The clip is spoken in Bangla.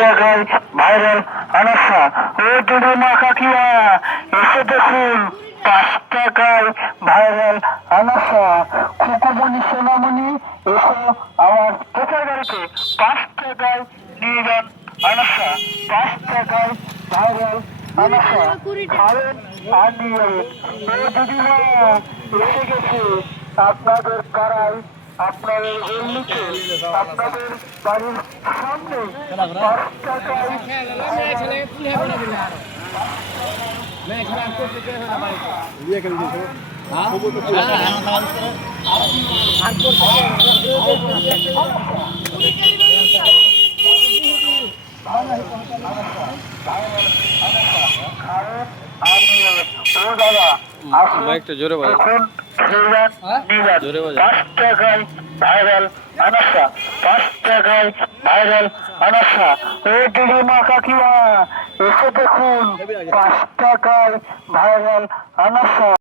টাকায় ভাইরাল। আনাসা, ও দিদি মা কাকিয়া এসে দেখুন পাঁচ টাকায় ভাইরাল। আনাসা খুকুমনি সোনামণি, এসো আমার কোথার গাড়িতে পাঁচ টাকায় নিয়ে যান আনাসা পাঁচ টাকায় ভাইরাল। আনাসা, খাবেন আর নিয়ে যাবেন। ও দিদিমা এসে গেছে। আপনাদের পাড়ায় আপনাদের গল্লিতে আপনাদের বাড়ির সামনে পাঁচ টাকায় জোরে বাজা জোরে বাজা। পাঁচ টাকায় ভাইরাল আনাসা পাঁচ টাকায় ভাইরাল আনাসা। ও দিদি মা কাকিমা এসে দেখুন পাঁচ টাকায় ভাইরাল আনাসা।